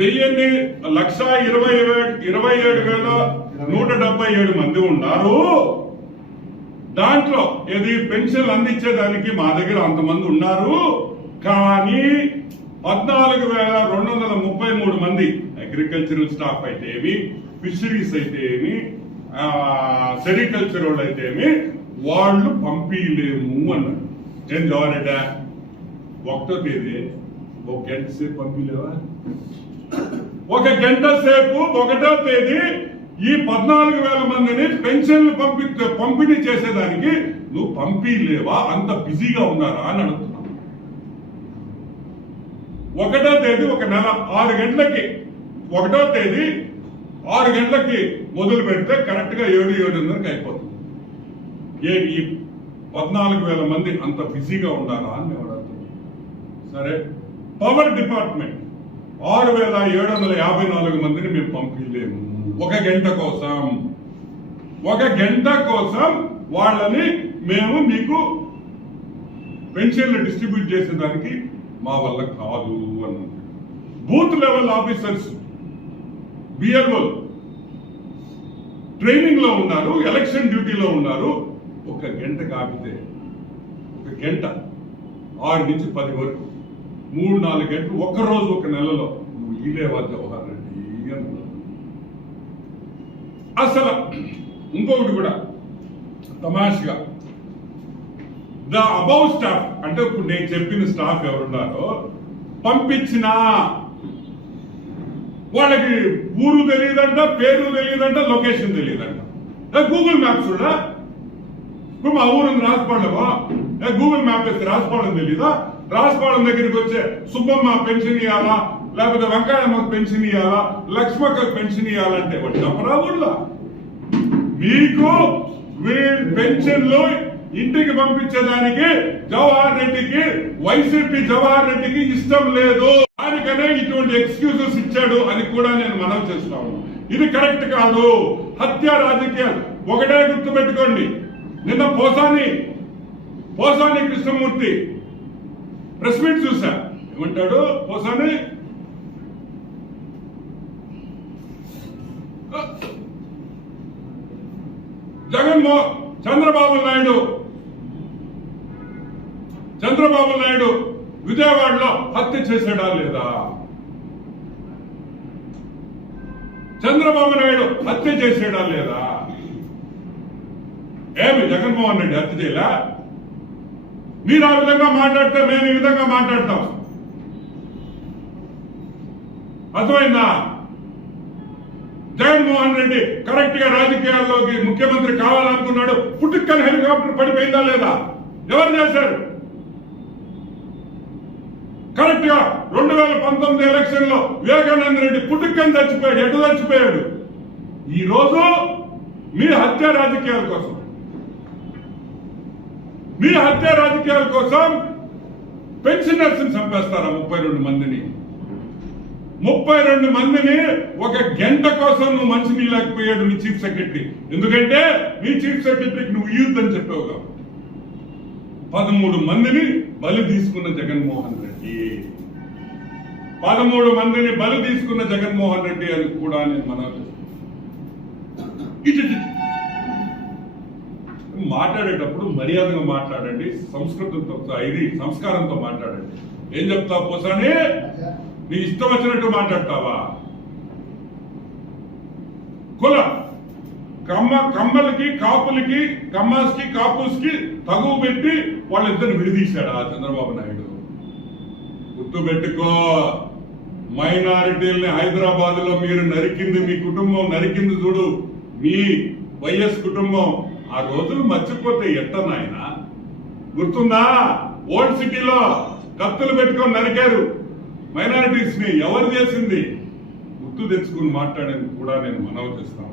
1,27,177 మంది ఉన్నారు. దాంట్లో ఏది పెన్షన్లు అందించేదానికి మా దగ్గర అంతమంది ఉన్నారు. కానీ 14,233 మంది అగ్రికల్చరల్ స్టాఫ్ అయితే ఏమి, ఫిషరీస్ అయితే ఏమి, సెరికల్చర్ వాళ్ళు అయితే ఏమి, వాళ్ళు పంపించలేము అన్నారు. ఏం జవారెడ్డా 1వ తేదీ 1 గంట సేపు పంపించలేవా? 1 గంట సేపు 1వ తేదీ ఈ 14,000 మందిని పెన్షన్లు పంపిణీ చేసేదానికి నువ్వు పంపించలేవా? అంత బిజీగా ఉన్నారా అని అడుగుతున్నాను. 1వ తేదీ ఒక నెల 6 గంటలకి 1వ తేదీ 6 గంటలకి మొదలు పెడితే కరెక్ట్ గా 7:30కి అయిపోతుంది. ఈ 14,000 మంది అంత బిజీగా ఉన్నారా అని మేము అడుగుతున్నాం. సరే, పవర్ డిపార్ట్మెంట్ 6,754 మందిని మేము పంపించలేము. 1 గంట కోసం వాళ్ళని మేము మీకు పెన్షన్లు డిస్ట్రిబ్యూట్ చేసేదానికి మా వల్ల కాదు అన్నారు. Booth level officers BLO training లో ఉన్నారు, ఎలక్షన్ డ్యూటీలో ఉన్నారు. 1 గంట కాపితే 1 గంట 6 నుంచి 10 వరకు 3-4 గంటలు ఒక్కరోజు ఒక నెలలో నువ్వు ఈలేవా జవహర్ రెడ్డి అన్నారు. అసలు ఇంకొకటి కూడా తమాషగా ద అబౌవ్ స్టాఫ్ అంటే ఇప్పుడు నేను చెప్పిన స్టాఫ్ ఎవరున్నారో పంపించిన వాళ్ళకి ఊరు తెలియదంట, పేరు తెలియదంట, లొకేషన్ తెలియదంట. గూగుల్ మ్యాప్స్ కూడా ఇప్పుడు మా ఊరు రాజపాలెమా, గూగుల్ మ్యాప్ వేస్తే రాజపాలెం తెలీదా? రాజపాలెం దగ్గరికి వచ్చే సుబ్బమ్మ పెన్షన్ ఇవ్వాలా, లేకపోతే వెంకయ్యమ్మకు పెన్షన్ ఇవ్వాలా, లక్ష్మక్కకు పెన్షన్ ఇవ్వాలంటే వాటి చెప్పరా ఊళ్ళో? మీకు పెన్షన్లు ఇంటికి పంపించేదానికి జవహర్ రెడ్డికి, వైసీపీ జవహర్ రెడ్డికి ఇష్టం లేదు. దానికనే ఇటువంటి ఎక్స్క్యూజెస్ ఇచ్చాడు అని కూడా నేను మనవి చేస్తాను. ఇది కరెక్ట్ కాదు. హత్య రాజకీయాలు ఒకటే గుర్తుపెట్టుకోండి. నిన్న పోసాని కృష్ణమూర్తి ప్రెస్ మీట్ చూసా. ఏమంటాడు పోసాని? చంద్రబాబు నాయుడు విజయవాడలో హత్య చేశాడా లేదా? చంద్రబాబు నాయుడు హత్య చేశాడా లేదా? ఏమి జగన్మోహన్ రెడ్డి హత్య చేయలే? మీరు ఆ విధంగా మాట్లాడితే మేము ఈ విధంగా మాట్లాడతాం. అర్థమైందా? జగన్మోహన్ రెడ్డి కరెక్ట్ గా రాజకీయాల్లోకి ముఖ్యమంత్రి కావాలనుకున్నాడు. పుట్టుకని హెలికాప్టర్ పడిపోయిందా లేదా? ఎవరు చేశారు? కరెక్ట్ గా 2019 ఎలక్షన్ లో వివేకానంద రెడ్డి పుట్టుకని చచ్చిపోయాడు. ఎటు చచ్చిపోయాడు? ఈ రోజు మీ హత్య రాజకీయాల కోసం పెన్షనర్స్ చంపేస్తారా? 32 మందిని 1 గంట కోసం నువ్వు మంచి నీళ్ళకపోయాడు నీ చీఫ్ సెక్రటరీ. ఎందుకంటే నీ చీఫ్ సెక్రటరీకి నువ్వు ఇయ్యొద్దని చెప్పావు కాబట్టి 13 మందిని బలి తీసుకున్న జగన్మోహన్ రెడ్డి 13 మందిని బలి తీసుకున్న జగన్మోహన్ రెడ్డి అని కూడా నేను మనవి మాట్లాడేటప్పుడు మర్యాదగా మాట్లాడండి, సంస్కృతంతో సంస్కారంతో మాట్లాడండి. ఏం చెప్తావు పోసాని? నీ ఇష్టం వచ్చినట్టు మాట్లాడతావా? కమ్మలకి కాపులకి కమ్మాస్కి కాపుస్కి తగువ పెట్టి వాళ్ళిద్దరు విడిదీశాడా చంద్రబాబు నాయుడు? గుర్తుపెట్టుకో, మైనారిటీల్ని హైదరాబాద్ లో మీరు నరికింది, మీ కుటుంబం నరికింది చూడు, మీ వైఎస్ కుటుంబం. ఆ రోజులు మర్చిపోతే ఎట్ట నాయన? గుర్తుందా? ఓల్డ్ సిటీలో కత్తులు పెట్టుకొని నరికారు మైనారిటీస్ ని. ఎవరు చేసింది? గుర్తు తెచ్చుకుని మాట్లాడేందుకు కూడా నేను మనవి చేస్తాను.